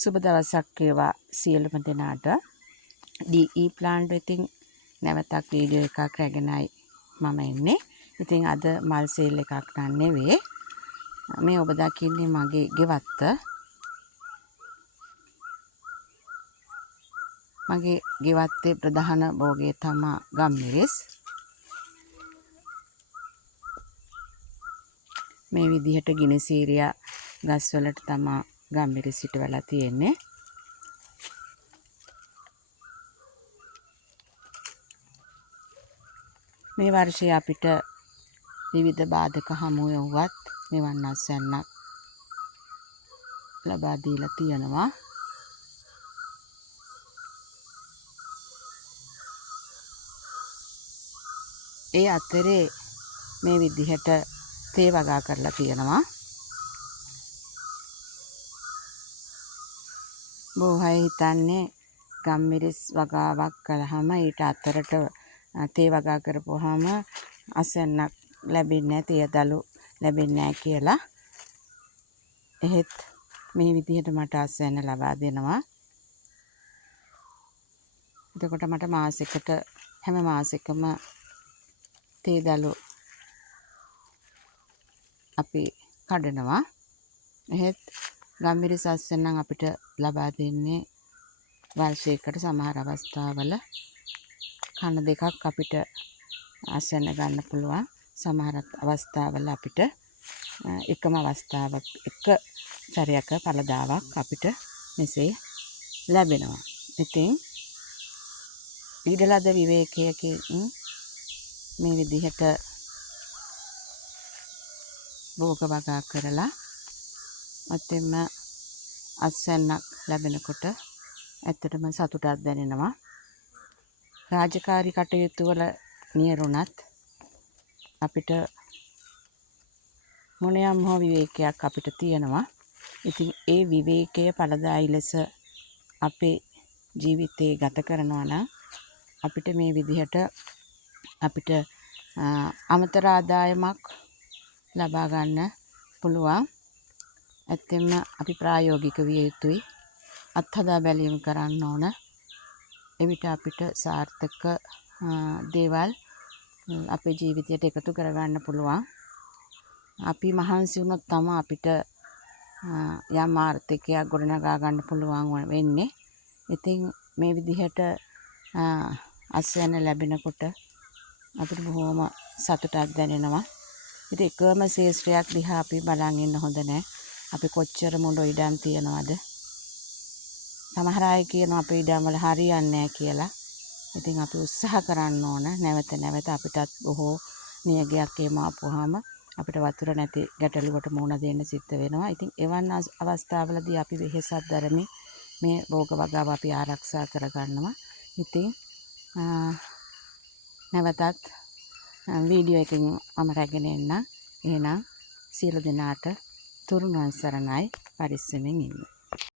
සුබ දවසක් වේවා සියලුම දෙනාට. DE plant ඉතින් නැවතක් වීඩියෝ එකක් රැගෙනයි මම එන්නේ. ඉතින් අද මල් සේල් එකක් නන් නෙවෙයි. මේ ඔබ දකින්නේ මගේ ගෙවත්ත. මගේ ගෙවත්තේ ප්‍රධාන භෝගය තමයි ගම්මිරිස්. මේ විදිහට ගිනිසීරියා ගස්වලට තමයි ගම්මිරිස් හිටවලා තියෙන්නේ. මේ වර්ෂයේ අපිට විවිධ බාධක හමු වුවත් මෙවන් අස්වැන්නක් ලබා දීලා තියෙනවා. ඒ අතරේ මේ විදිහට තේ වගා කරලා තියෙනවා. බොහෝ අය හිතන්නේ ගම්මිරිස් වගාවක් කළාම ඊට අතරට තේ වගා කරපුවාම අස්වැන්නක් ලැබෙන්නේ නැහැ, තේ දළු ලැබෙන්නේ නැහැ කියලා. එහෙත් මේ විදිහට මට අස්වැන්න ලබා දෙනවා. එතකොට මට මාසෙකට හැම මාසෙකම තේ දළු අපි කඩනවා. එහෙත් ගම්මිරිස් අස්වැන්න අපිට ලබා දෙන්නේ වර්ෂයකට සමහර අවස්ථාවල කන දෙකක් අපිට අස්වැන්න ගන්න පුළුවන්. සමහර අවස්ථාවල අපිට එකම අවස්ථාවක් එක සැරයක පළදාවක් අපිට මෙසේ ලැබෙනවා. ඉතින් ඊඩලද විවේකයකින් මේ විදිහට භෝග වගා කරලා අතෙම අස්වැන්නක් ලැබෙනකොට ඇත්තටම සතුටක් දැනෙනවා. රාජකාරී කටයුතු වල නියරුණත් අපිට මොනියම් හෝ විවේකයක් අපිට තියෙනවා. ඉතින් ඒ විවේකය පළදායි ලෙස අපේ ජීවිතේ ගත කරනවා නම් අපිට මේ විදිහට අපිට අමතර ආදායමක් ලබා ගන්න පුළුවන්. ඇත්තෙන්ම අපි ප්‍රායෝගික විය යුතුයි. අත්හදා බැලීම කරන්න ඕන. එවිට අපිට සාර්ථක දේවල් අපේ ජීවිතයට එකතු කරගන්න පුළුවන්. අපි මහන්සි වුණොත් තමයි අපිට යම් ආර්ථිකයක් ගොඩනගා ගන්න පුළුවන් වෙන්නේ. ඉතින් මේ විදිහට අස්වැන්න ලැබෙනකොට අපිට බොහොම සතුටක් දැනෙනවා. ඉතින් එකම ශේෂ්ත්‍රයක් දිහා අපි බලන් ඉන්න හොඳ නැහැ. අපි කොච්චර මොළ ඉඩම් තියනවද? සමහර අය කියනවා අපේ ඉඩම් වල හරියන්නේ නැහැ කියලා. ඉතින් අපි උත්සාහ කරන්න ඕන නැවත නැවත. අපිටත් බොහෝ නියගයක් එහෙම ආපුවාම අපිට වතුර නැති ගැටලුවට මුහුණ දෙන්න සිද්ධ වෙනවා. ඉතින් එවන් අවස්ථාවලදී අපි වෙහෙසක් දරමින් මේ භෝග වගාව අපි ආරක්ෂා කරගන්නවා. ඉතින් නැවතත් වීඩියෝ එකකින් මම රැගෙන එන්නම්. එහෙනම් සියලු දෙනාට තුරුණුවන් සරණයි. පරිස්සමෙන් ඉන්න.